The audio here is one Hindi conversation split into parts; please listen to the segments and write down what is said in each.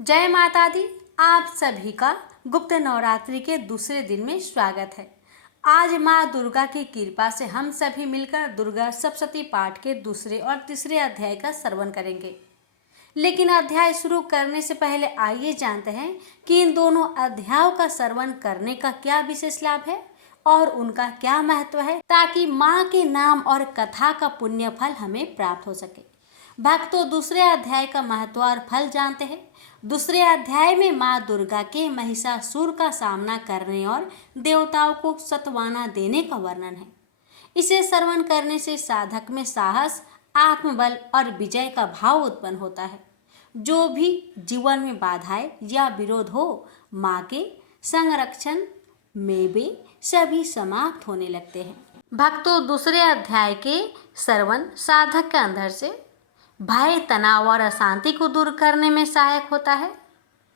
जय माता दी। आप सभी का गुप्त नवरात्रि के दूसरे दिन में स्वागत है। आज माँ दुर्गा की कृपा से हम सभी मिलकर दुर्गा सप्तशती पाठ के दूसरे और तीसरे अध्याय का श्रवण करेंगे। लेकिन अध्याय शुरू करने से पहले आइए जानते हैं कि इन दोनों अध्यायों का श्रवण करने का क्या विशेष लाभ है और उनका क्या महत्व है, ताकि माँ के नाम और कथा का पुण्य फल हमें प्राप्त हो सके। भक्तों, दूसरे अध्याय का महत्व और फल जानते हैं। दूसरे अध्याय में माँ दुर्गा के महिषासुर का सामना करने और देवताओं को सत्वाना देने का वर्णन है। इसे श्रवण करने से साधक में साहस, आत्मबल और विजय का भाव उत्पन्न होता है। जो भी जीवन में बाधाएं या विरोध हो, माँ के संरक्षण में वे सभी समाप्त होने लगते हैं। भक्तों, दूसरे अध्याय के श्रवण साधक के अंदर से भय, तनाव और अशांति को दूर करने में सहायक होता है।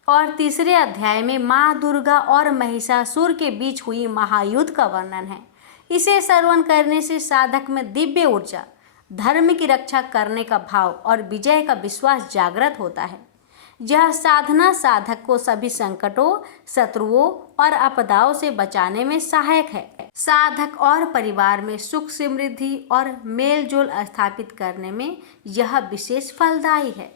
और तीसरे अध्याय में माँ दुर्गा और महिषासुर के बीच हुई महायुद्ध का वर्णन है। इसे श्रवण करने से साधक में दिव्य ऊर्जा, धर्म की रक्षा करने का भाव और विजय का विश्वास जागृत होता है। यह साधना साधक को सभी संकटों, शत्रुओं और आपदाओं से बचाने में सहायक है। साधक और परिवार में सुख, समृद्धि और मेल जोल स्थापित करने में यह विशेष फलदायी है।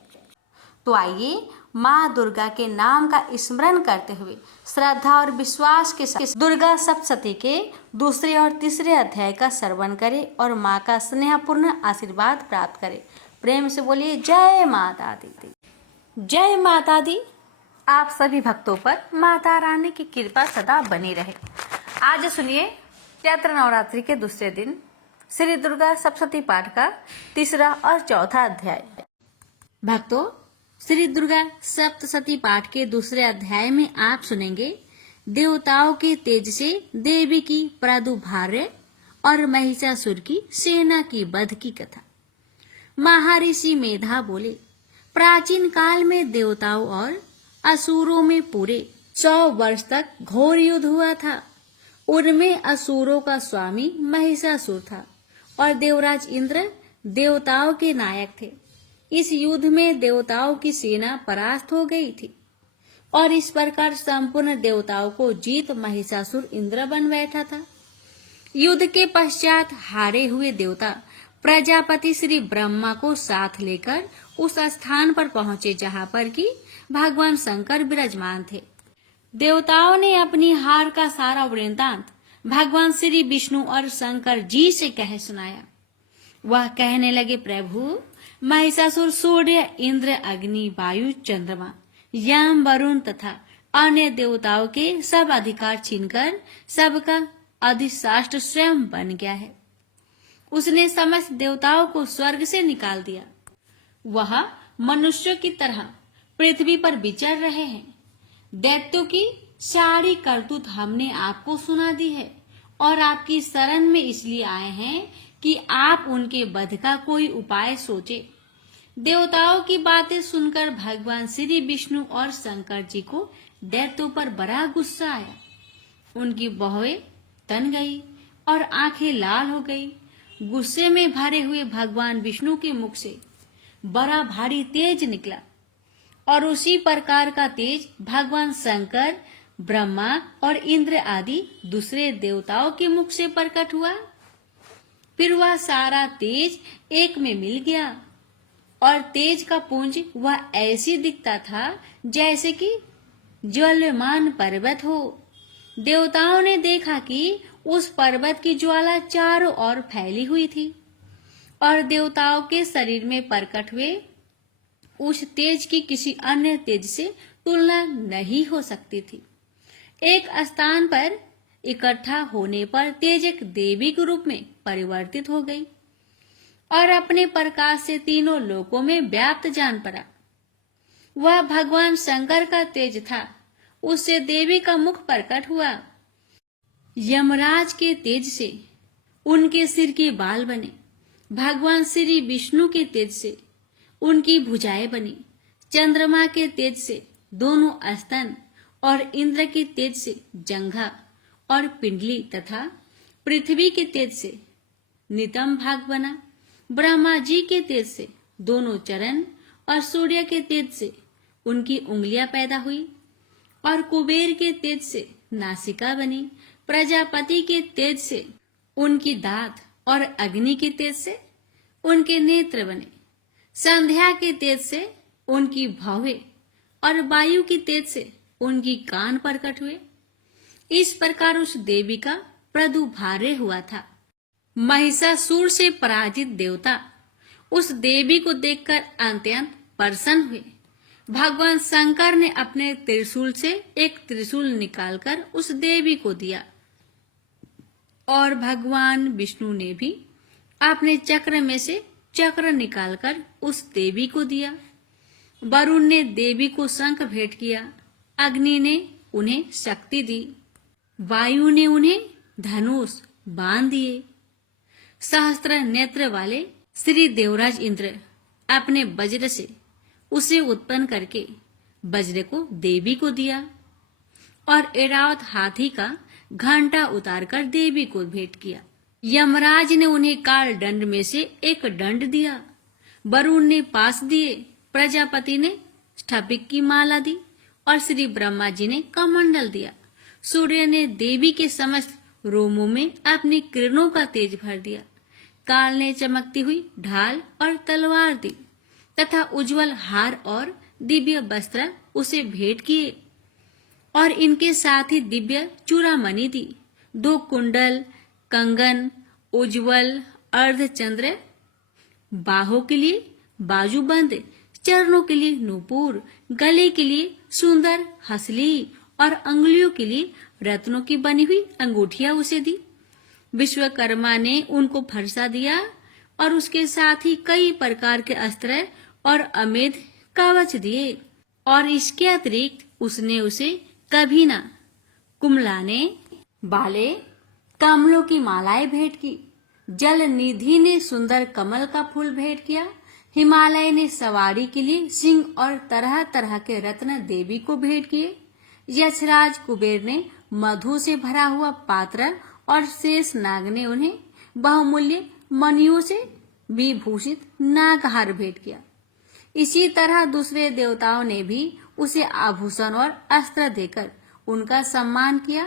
तो आइए माँ दुर्गा के नाम का स्मरण करते हुए श्रद्धा और विश्वास के साथ दुर्गा सप्तशती के दूसरे और तीसरे अध्याय का श्रवण करें और माँ का स्नेहपूर्ण आशीर्वाद प्राप्त करें। प्रेम से बोलिए जय माता दी। जय माता दी। आप सभी भक्तों पर माता रानी की कृपा सदा बनी रहे। आज सुनिए चैत्र नवरात्रि के दूसरे दिन श्री दुर्गा सप्तशती पाठ का तीसरा और चौथा अध्याय। भक्तों, श्री दुर्गा सप्तशती पाठ के दूसरे अध्याय में आप सुनेंगे देवताओं के तेज से देवी की प्रादुर्भाव और महिषासुर की सेना की वध की कथा। महर्षि मेधा बोले, प्राचीन काल में देवताओं और असुरों में पूरे 100 वर्ष तक घोर युद्ध हुआ था। उनमें असुरों का स्वामी महिषासुर था और देवराज इंद्र देवताओं के नायक थे। इस युद्ध में देवताओं की सेना परास्त हो गई थी और इस प्रकार संपूर्ण देवताओं को जीत महिषासुर इंद्र बन बैठा था। युद्ध के पश्चात हारे हुए देवता प्रजापति श्री ब्रह्मा को साथ लेकर उस स्थान पर पहुंचे जहां पर कि भगवान शंकर विराजमान थे। देवताओं ने अपनी हार का सारा वृत्तांत भगवान श्री विष्णु और शंकर जी से कह सुनाया। वह कहने लगे, प्रभु, महिषासुर सूर्य, इंद्र, अग्नि, वायु, चंद्रमा, यम, वरुण तथा अन्य देवताओं के सब अधिकार छीनकर सबका अधिष्ठात्र स्वयं बन गया है। उसने समस्त देवताओं को स्वर्ग से निकाल दिया। वह मनुष्यों की तरह पृथ्वी पर विचर रहे हैं। दैत्यों की सारी करतूत हमने आपको सुना दी है और आपकी शरण में इसलिए आए हैं कि आप उनके वध का कोई उपाय सोचे। देवताओं की बातें सुनकर भगवान श्री विष्णु और शंकर जी को दैत्यों पर बड़ा गुस्सा आया। उनकी भौहें तन गई और आंखें लाल हो गई। गुस्से में भरे हुए भगवान विष्णु के मुख से बड़ा भारी तेज निकला और उसी प्रकार का तेज भगवान शंकर, ब्रह्मा और इंद्र आदि दूसरे देवताओं के मुख से प्रकट हुआ। फिर वह सारा तेज एक में मिल गया और तेज का पुंज वह ऐसी दिखता था जैसे कि ज्वलमान पर्वत हो। देवताओं ने देखा कि उस पर्वत की ज्वाला चारों ओर फैली हुई थी और देवताओं के शरीर में प्रकट हुए उस तेज की किसी अन्य तेज से तुलना नहीं हो सकती थी। एक स्थान पर इकट्ठा होने पर तेज एक देवी के रूप में परिवर्तित हो गई और अपने प्रकाश से तीनों लोकों में व्याप्त जान पड़ा। वह भगवान शंकर का तेज था। उससे देवी का मुख प्रकट हुआ। यमराज के तेज से उनके सिर के बाल बने। भगवान श्री विष्णु के तेज से उनकी भुजाएं बनी। चंद्रमा के तेज से दोनों स्तन और इंद्र के तेज से जंघा और पिंडली तथा पृथ्वी के तेज से नितंब भाग बना। ब्रह्मा जी के तेज से दोनों चरण और सूर्य के तेज से उनकी उंगलियां पैदा हुई और कुबेर के तेज से नासिका बनी। प्रजापति के तेज से उनकी दांत और अग्नि के तेज से उनके नेत्र बने। संध्या के तेज से उनकी भौहें और वायु की तेज से उनकी कान प्रकट हुए। इस प्रकार उस देवी का प्रादुर्भाव हुआ था। महिषासुर से पराजित देवता उस देवी को देखकर अत्यंत प्रसन्न हुए। भगवान शंकर ने अपने त्रिशूल से एक त्रिशूल निकालकर उस देवी को दिया और भगवान विष्णु ने भी अपने चक्र में से चक्र निकालकर उस देवी को दिया। वरुण ने देवी को शंख भेंट किया। अग्नि ने उन्हें शक्ति दी। वायु ने उन्हें धनुष बांध दिए। सहस्त्र नेत्र वाले श्री देवराज इंद्र अपने वज्र से उसे उत्पन्न करके वज्र को देवी को दिया और ऐरावत हाथी का घंटा उतारकर देवी को भेंट किया। यमराज ने उन्हें काल दंड में से एक दंड दिया। वरुण ने पास दिए। प्रजापति ने स्फटिक की माला दी और श्री ब्रह्मा जी ने कमंडल दिया। सूर्य ने देवी के समस्त रोमों में अपनी किरणों का तेज भर दिया। काल ने चमकती हुई ढाल और तलवार दी तथा उज्जवल हार और दिव्य वस्त्र उसे भेंट किए और इनके साथ ही दिव्य चूड़ामणि दी। 2 कुंडल, कंगन, उज्जवल अर्धचंद्र, बाहों के लिए बाजूबंद, चरणों के लिए नूपुर, गले के लिए सुंदर हसली और अंगुलियों के लिए रत्नों की बनी हुई अंगूठियां उसे दी। विश्वकर्मा ने उनको फरसा दिया और उसके साथ ही कई प्रकार के अस्त्र और अमेध कवच दिए और इसके अतिरिक्त उसने उसे कभी ना कुमलाने वाले कमलों की मालाएं भेंट की। जल निधि ने सुंदर कमल का फूल भेंट किया। हिमालय ने सवारी के लिए सिंह और तरह तरह के रत्न देवी को भेंट किए। यक्षराज कुबेर ने मधु से भरा हुआ पात्र और शेष नाग ने उन्हें बहुमूल्य मणियों से विभूषित नागहार भेंट किया। इसी तरह दूसरे देवताओं ने भी उसे आभूषण और अस्त्र देकर उनका सम्मान किया।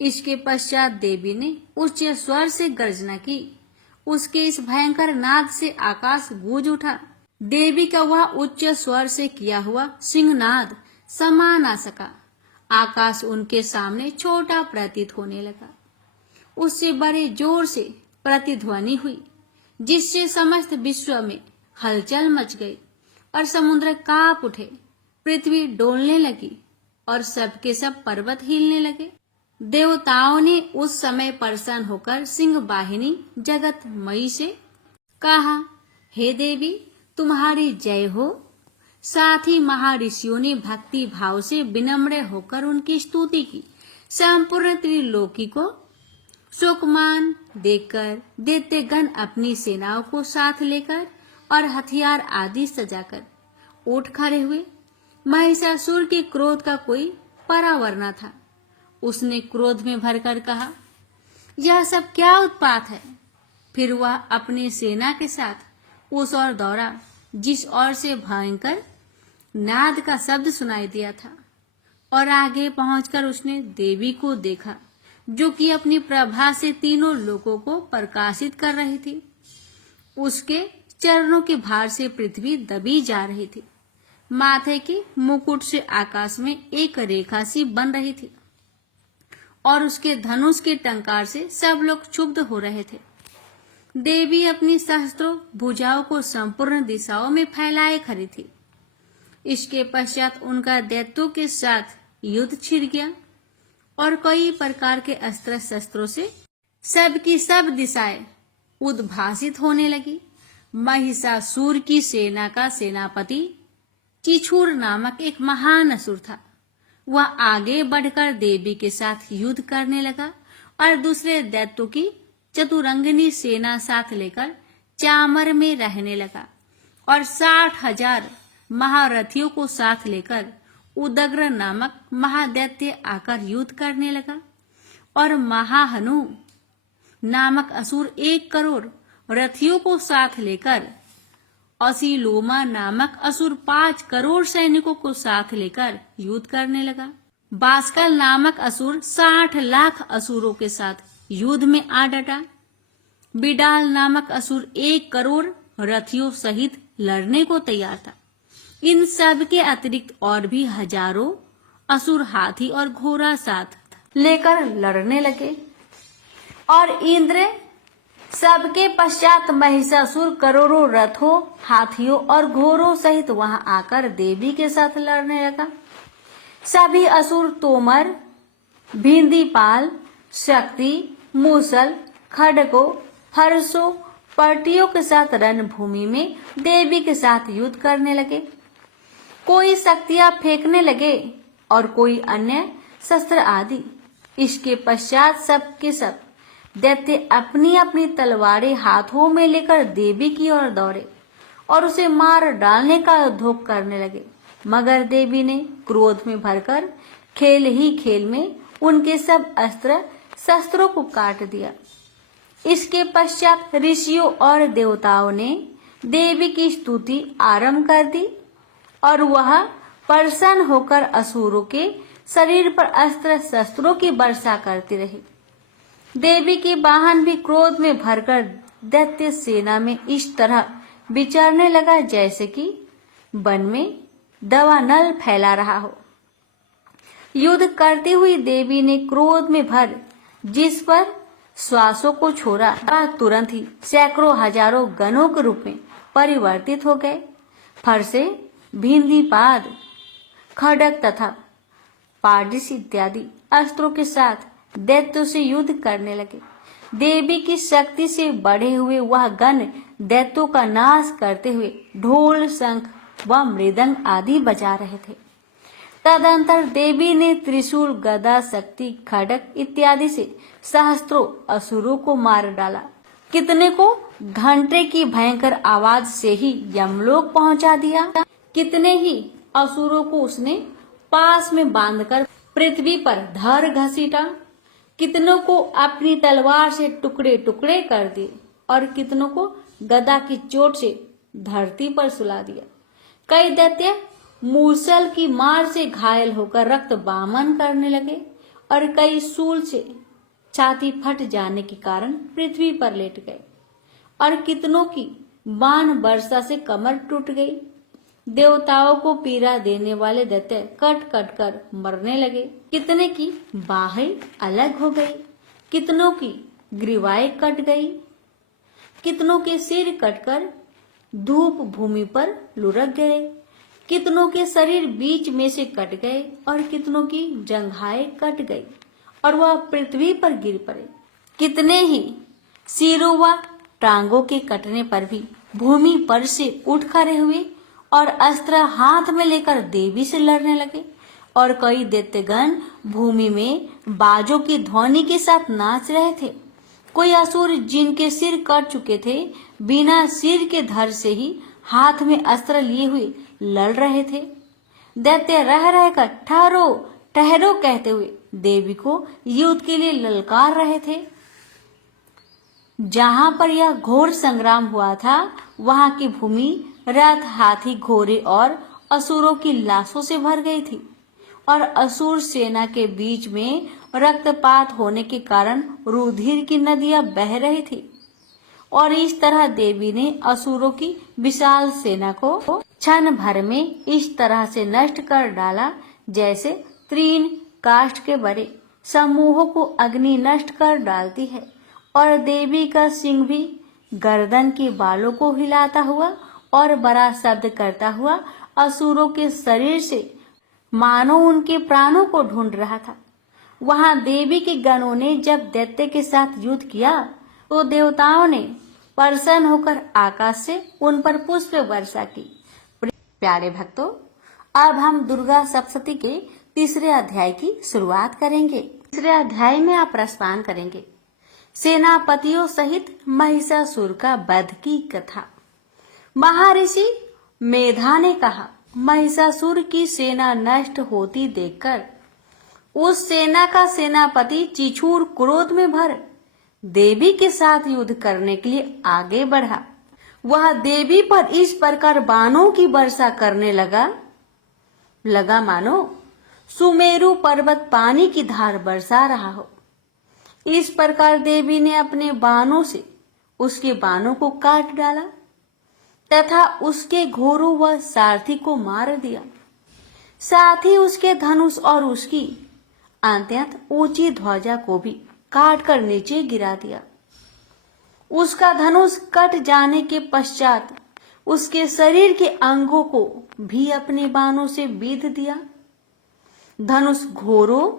इसके पश्चात देवी ने उच्च स्वर से गर्जना की। उसके इस भयंकर नाद से आकाश गूंज उठा। देवी का वह उच्च स्वर से किया हुआ सिंहनाद समा ना सका। आकाश उनके सामने छोटा प्रतीत होने लगा। उससे बड़े जोर से प्रतिध्वनि हुई जिससे समस्त विश्व में हलचल मच गई और समुद्र कांप उठे। पृथ्वी डोलने लगी और सबके सब पर्वत हिलने लगे। देवताओं ने उस समय प्रसन्न होकर सिंह वाहिनी जगत मई से कहा, हे देवी तुम्हारी जय हो। साथ ही महर्षियों ने भक्ति भाव से विनम्र होकर उनकी स्तुति की। संपूर्ण त्रिलोकी को शोकमान देखकर दैत्यगण अपनी सेनाओं को साथ लेकर और हथियार आदि सजाकर उठ खड़े हुए। महिषासुर के क्रोध का कोई परावर न था। उसने क्रोध में भरकर कहा, यह सब क्या उत्पात है। फिर वह अपनी सेना के साथ उस ओर दौड़ा जिस ओर से भयंकर नाद का शब्द सुनाई दिया था और आगे पहुंचकर उसने देवी को देखा जो कि अपनी प्रभा से तीनों लोकों को प्रकाशित कर रही थी। उसके चरणों के भार से पृथ्वी दबी जा रही थी। माथे के मुकुट से आकाश में एक रेखा सी बन रही थी और उसके धनुष के टंकार से सब लोग क्षुब्ध हो रहे थे। देवी अपनी सहस्त्रों भुजाओं को संपूर्ण दिशाओं में फैलाए खड़ी थी। इसके पश्चात उनका दैत्यों के साथ युद्ध छिड़ गया और कई प्रकार के अस्त्र शस्त्रों से सबकी सब दिशाएं उद्भासित होने लगी। महिषासुर की सेना का सेनापति चिछुर नामक एक महान असुर था। वह आगे बढ़कर देवी के साथ युद्ध करने लगा और दूसरे दैत्यों की चतुरंगिनी सेना साथ लेकर चामर में रहने लगा और 60,000 महारथियों को साथ लेकर उदग्र नामक महादैत्य आकर युद्ध करने लगा और महाहनु नामक असुर 1 करोड़ रथियों को साथ लेकर असीलोमा नामक असुर 5 करोड़ सैनिकों को साथ लेकर युद्ध करने लगा। बास्कल नामक असुर 60 लाख असुरों के साथ युद्ध में आ डटा। बिडाल नामक असुर 1 करोड़ रथियों सहित लड़ने को तैयार था। इन सब के अतिरिक्त और भी हजारों असुर हाथी और घोड़ा साथ लेकर लड़ने लगे और इंद्र सबके पश्चात महिषासुर करोड़ों रथों, हाथियों और घोड़ों सहित वहां आकर देवी के साथ लड़ने लगा। सभी असुर तोमर, भिंदीपाल, शक्ति, मूसल, खड़गों, फरसों, पर्टियों के साथ रणभूमि में देवी के साथ युद्ध करने लगे। कोई शक्तियां फेंकने लगे और कोई अन्य शस्त्र आदि। इसके पश्चात सब के सब दैत्य अपनी अपनी तलवारें हाथों में लेकर देवी की ओर दौड़े और उसे मार डालने का उद्योग करने लगे। मगर देवी ने क्रोध में भरकर खेल ही खेल में उनके सब अस्त्र शस्त्रों को काट दिया। इसके पश्चात ऋषियों और देवताओं ने देवी की स्तुति आरंभ कर दी और वह प्रसन्न होकर असुरों के शरीर पर अस्त्र शस्त्रों की वर्षा करती रही। देवी की वाहन भी क्रोध में भरकर दैत्य सेना में इस तरह विचरने लगा जैसे कि वन में दावानल फैला रहा हो। युद्ध करती हुई देवी ने क्रोध में भर जिस पर श्वासों को छोड़ा, तुरंत ही सैकड़ों हजारों गणों के रूप में परिवर्तित हो गए। फरसे, भिंदीपाद, खड़ग तथा पाडिस इत्यादि अस्त्रों के साथ दैत्यों से युद्ध करने लगे। देवी की शक्ति से बढ़े हुए वह गण दैत्यों का नाश करते हुए ढोल, शंख व मृदंग आदि बजा रहे थे। तदंतर देवी ने त्रिशूल, गदा, शक्ति, खड़ग इत्यादि से सहस्त्रों असुरों को मार डाला। कितने को घंटे की भयंकर आवाज से ही यमलोक पहुंचा दिया। कितने ही असुरों को उसने पास में बांधकर पृथ्वी पर धर घसीटा। कितनों को अपनी तलवार से टुकड़े टुकड़े कर दिए और कितनों को गदा की चोट से धरती पर सुला दिया। कई दैत्य मूसल की मार से घायल होकर रक्त बामन करने लगे और कई शूल से छाती फट जाने के कारण पृथ्वी पर लेट गए और कितनों की बाण वर्षा से कमर टूट गई। देवताओं को पीड़ा देने वाले दैत्य कट कट कर मरने लगे। कितने की बाहें अलग हो गई, कितनों की ग्रीवाएं कट गई, कितनों के सिर कटकर धूप भूमि पर लुढ़क गए, कितनों के शरीर बीच में से कट गए और कितनों की जंघाएं कट गई और वह पृथ्वी पर गिर पड़े। कितने ही सिरों व टांगों के कटने पर भी भूमि पर से उठ खड़े हुए और अस्त्र हाथ में लेकर देवी से लड़ने लगे और कई दैत्यगण भूमि में बाजों की ध्वनि के साथ नाच रहे थे। कोई असुर जिनके सिर कट चुके थे बिना सिर के धड़ से ही हाथ में अस्त्र लिए हुए लड़ रहे थे। दैत्य रह रहकर ठहरो ठहरो कहते हुए देवी को युद्ध के लिए ललकार रहे थे। जहां पर यह घोर संग्राम हुआ था वहां की भूमि रथ, हाथी, घोड़े और असुरों की लाशों से भर गई थी और असुर सेना के बीच में रक्तपात होने के कारण रुधिर की नदियां बह रही थी और इस तरह देवी ने असुरों की विशाल सेना को क्षण भर में इस तरह से नष्ट कर डाला जैसे तृण काष्ठ के बड़े समूहों को अग्नि नष्ट कर डालती है। और देवी का सिंह भी गर्दन के बालों को हिलाता हुआ और बड़ा शब्द करता हुआ असुरों के शरीर से मानो उनके प्राणों को ढूंढ रहा था। वहां देवी के गणों ने जब दैत्य के साथ युद्ध किया तो देवताओं ने प्रसन्न होकर आकाश से उन पर पुष्प वर्षा की। प्यारे भक्तों, अब हम दुर्गा सप्तशती के तीसरे अध्याय की शुरुआत करेंगे। तीसरे अध्याय में आप रसपान करेंगे सेनापतियों सहित महिषासुर का वध की कथा। महर्षि मेधा ने कहा, महिषासुर की सेना नष्ट होती देखकर उस सेना का सेनापति चिचूर क्रोध में भर देवी के साथ युद्ध करने के लिए आगे बढ़ा। वह देवी पर इस प्रकार बाणों की वर्षा करने लगा मानो सुमेरु पर्वत पानी की धार बरसा रहा हो। इस प्रकार देवी ने अपने बाणों से उसके बाणों को काट डाला तथा उसके घोड़ों व सारथी को मार दिया। साथ ही उसके धनुष और उसकी अत्यंत ऊंची ध्वजा को भी काट कर नीचे गिरा दिया। उसका धनुष कट जाने के पश्चात उसके शरीर के अंगों को भी अपने बाणों से बीध दिया। धनुष घोड़ों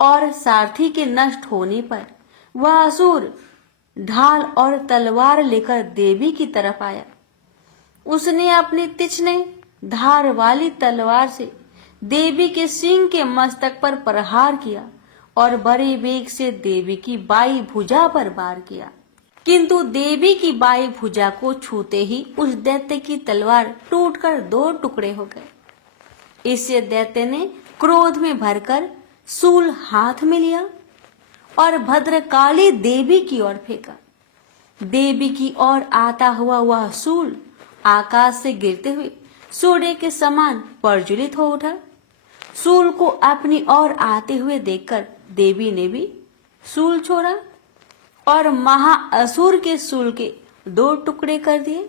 और सारथी के नष्ट होने पर वह असुर ढाल और तलवार लेकर देवी की तरफ आया। उसने अपनी तीक्ष्ण धार वाली तलवार से देवी के सिंह के मस्तक पर प्रहार किया और बड़े वेग से देवी की बाई भुजा पर वार किया, किंतु देवी की बाई भुजा को छूते ही उस दैत्य की तलवार टूटकर 2 टुकड़े हो गए। इससे दैत्य ने क्रोध में भरकर शूल हाथ में लिया और भद्रकाली देवी की ओर फेंका। देवी की ओर आता हुआ वह शूल आकाश से गिरते हुए सूर्य के समान प्रज्वलित हो उठा। शूल को अपनी ओर आते हुए देखकर देवी ने भी शूल छोड़ा और महाअसुर के शूल के 2 टुकड़े कर दिए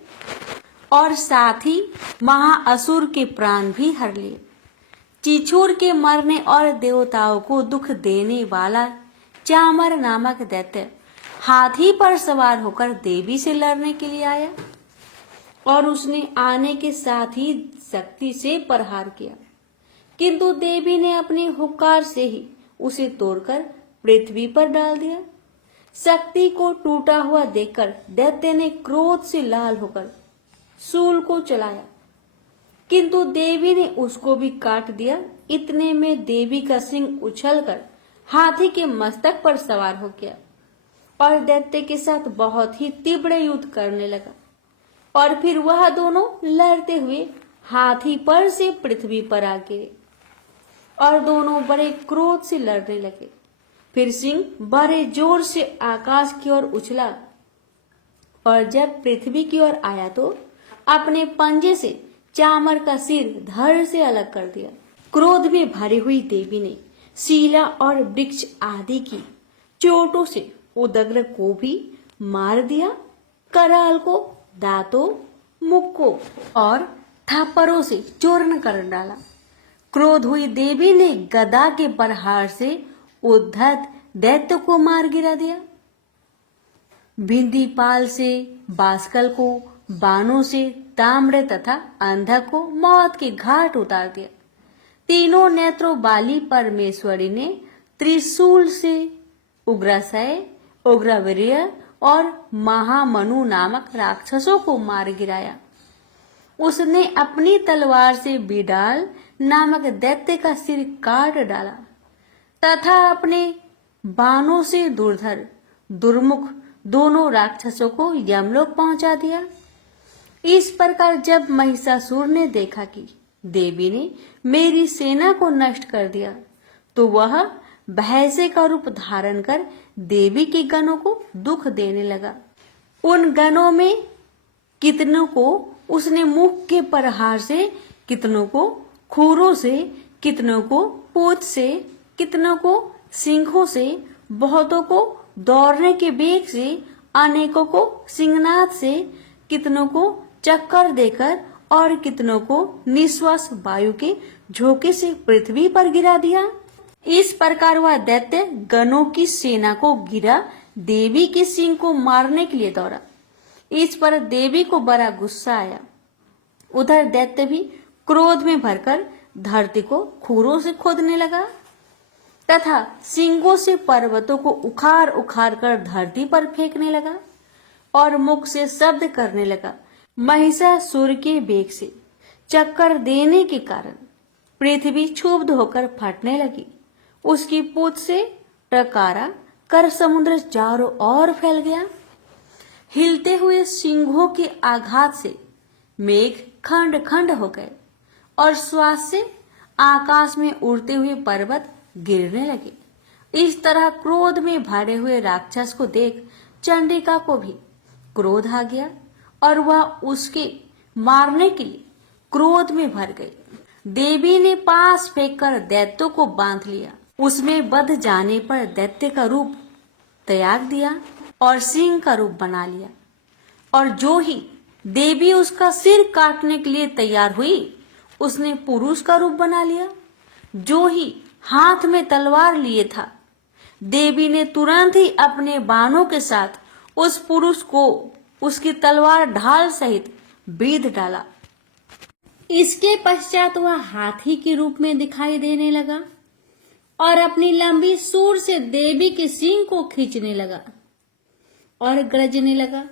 और साथ ही महाअसुर के प्राण भी हर लिए। चिछूर के मरने और देवताओं को दुख देने वाला चामर नामक दैत्य हाथी पर सवार होकर देवी से लड़ने के लिए आया और उसने आने के साथ ही शक्ति से प्रहार किया, किंतु देवी ने अपनी हुक्कार से ही उसे तोड़कर पृथ्वी पर डाल दिया। शक्ति को टूटा हुआ देखकर दैत्य ने क्रोध से लाल होकर शूल को चलाया, किंतु देवी ने उसको भी काट दिया। इतने में देवी का सिंह उछलकर हाथी के मस्तक पर सवार हो गया और दैत्य के साथ बहुत ही तीव्र युद्ध करने लगा और फिर वह दोनों लड़ते हुए हाथी पर से पृथ्वी पर आ गिरे और दोनों बड़े क्रोध से लड़ने लगे। फिर सिंह बड़े जोर से आकाश की ओर उछला और जब पृथ्वी की ओर आया तो अपने पंजे से चामर का सिर धड़ से अलग कर दिया। क्रोध में भरी हुई देवी ने शीला और वृक्ष आदि की चोटों से उदग्र को भी मार दिया। कराल को दांतों, मुख को और थप्पड़ों से चूर्ण कर डाला। क्रोध हुई देवी ने गदा के प्रहार से उद्धत दैत्य को मार गिरा दिया। भिंदीपाल से बास्कल को, बाणों से ताम्र तथा अंधक को मौत के घाट उतार दिया। तीनों नेत्रों वाली परमेश्वरी ने त्रिशूल से उग्रासय, उग्रवीर्य और महामनु नामक राक्षसों को मार गिराया। उसने अपनी तलवार से बिडाल नामक दैत्य का सिर काट डाला तथा अपने बाणों से दुर्धर, दुर्मुख दोनों राक्षसों को यमलोक पहुंचा दिया। इस प्रकार जब महिषासुर ने देखा कि देवी ने मेरी सेना को नष्ट कर दिया, तो वह भैंसे का रूप धारण कर देवी के गणों को दुख देने लगा। उन गणों में कितनों को उसने मुख के प्रहार से, कितनों को खूरों से, कितनों को पूंछ से, कितनों को सिंहों से, बहुतों को दौड़ने के वेग से, अनेकों को सिंहनाद से, कितनों को चक्कर देकर और कितनों को निश्वास वायु के झोंके से पृथ्वी पर गिरा दिया। इस प्रकार वह दैत्य गणों की सेना को गिरा देवी के सिंह को मारने के लिए दौड़ा। इस पर देवी को बड़ा गुस्सा आया। उधर दैत्य भी क्रोध में भरकर धरती को खूरों से खोदने लगा तथा सिंगों से पर्वतों को उखाड़ उखाड़ कर धरती पर फेंकने लगा और मुख से शब्द करने लगा। महिषासुर के वेग से चक्कर देने के कारण पृथ्वी क्षुब्ध होकर फटने लगी। उसकी पूंछ से टकारा कर समुद्र चारों ओर फैल गया। हिलते हुए सिंहों के आघात से मेघ खंड खंड हो गए और श्वास से आकाश में उड़ते हुए पर्वत गिरने लगे। इस तरह क्रोध में भरे हुए राक्षस को देख चंडिका को भी क्रोध आ गया और वह उसके मारने के लिए क्रोध में भर गई। देवी ने पास फेंककर दैत्य को बांध लिया। उसमें बंध जाने पर दैत्य का रूप त्याग दिया और सिंह का रूप बना लिया। और जो ही देवी उसका सिर काटने के लिए तैयार हुई, उसने पुरुष का रूप बना लिया। जो ही हाथ में तलवार लिए था, देवी ने तुरंत ही अपने बाणों के साथ उस पुरुष को उसकी तलवार ढाल सहित बीध डाला। इसके पश्चात वह हाथी के रूप में दिखाई देने लगा और अपनी लंबी सूंड से देवी के सींग को खींचने लगा और गरजने लगा।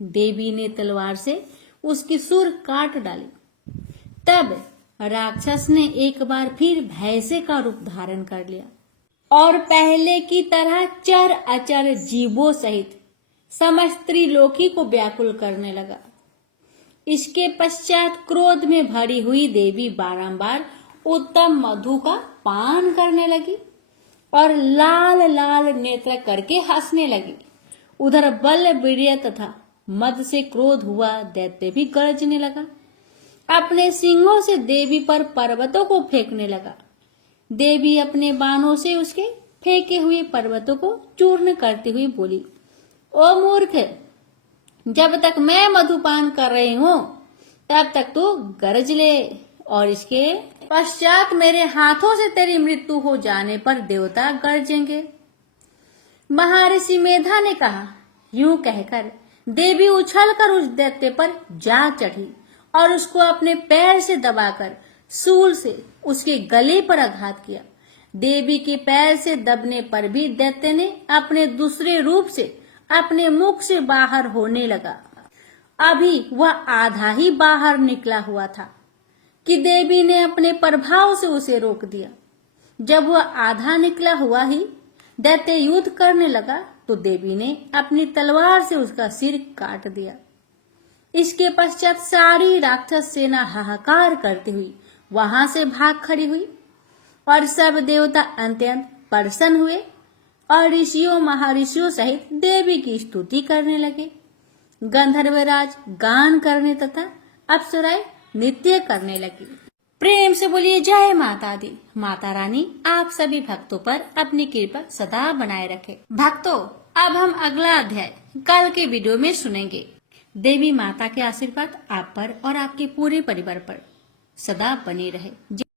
देवी ने तलवार से उसकी सूंड काट डाली। तब राक्षस ने एक बार फिर भैंसे का रूप धारण कर लिया और पहले की तरह चर अचर जीवों सहित समस्त त्रिलोकी को व्याकुल करने लगा। इसके पश्चात क्रोध में भरी हुई देवी बारंबार उत्तम मधु का पान करने लगी और लाल लाल नेत्र करके हंसने लगी। उधर बल वीर्य तथा मद से क्रोध हुआ दैत्य भी गरजने लगा। अपने सिंगों से देवी पर पर्वतों को फेंकने लगा। देवी अपने बाणों से उसके फेंके हुए पर्वतों को चूर्ण करती हुई बोली, ओ मूर्ख, जब तक मैं मधुपान कर रही हूँ तब तक तू गरज ले, और इसके पश्चात मेरे हाथों से तेरी मृत्यु हो जाने पर देवता गरजेंगे। महर्षि मेधा ने कहा। यूं कहकर देवी उछलकर उस दैत्य पर जा चढ़ी और उसको अपने पैर से दबाकर सूल से उसके गले पर आघात किया। देवी के पैर से दबने पर भी दैत्य ने अपने दूसरे रूप से अपने मुख से बाहर होने लगा। अभी वह आधा ही बाहर निकला हुआ था कि देवी ने अपने प्रभाव से उसे रोक दिया। जब वह आधा निकला हुआ ही दैत्य युद्ध करने लगा तो देवी ने अपनी तलवार से उसका सिर काट दिया। इसके पश्चात सारी राक्षस सेना हाहाकार करती हुई वहां से भाग खड़ी हुई और सब देवता अत्यंत प्रसन्न हुए और ऋषियों महर्षियों सहित देवी की स्तुति करने लगे। गंधर्वराज गान करने तथा अप्सराएं नृत्य करने लगी। प्रेम से बोलिए जय माता दी। माता रानी आप सभी भक्तों पर अपनी कृपा सदा बनाए रखे। भक्तों, अब हम अगला अध्याय कल के वीडियो में सुनेंगे। देवी माता के आशीर्वाद आप पर और आपके पूरे परिवार पर सदा बने रहे।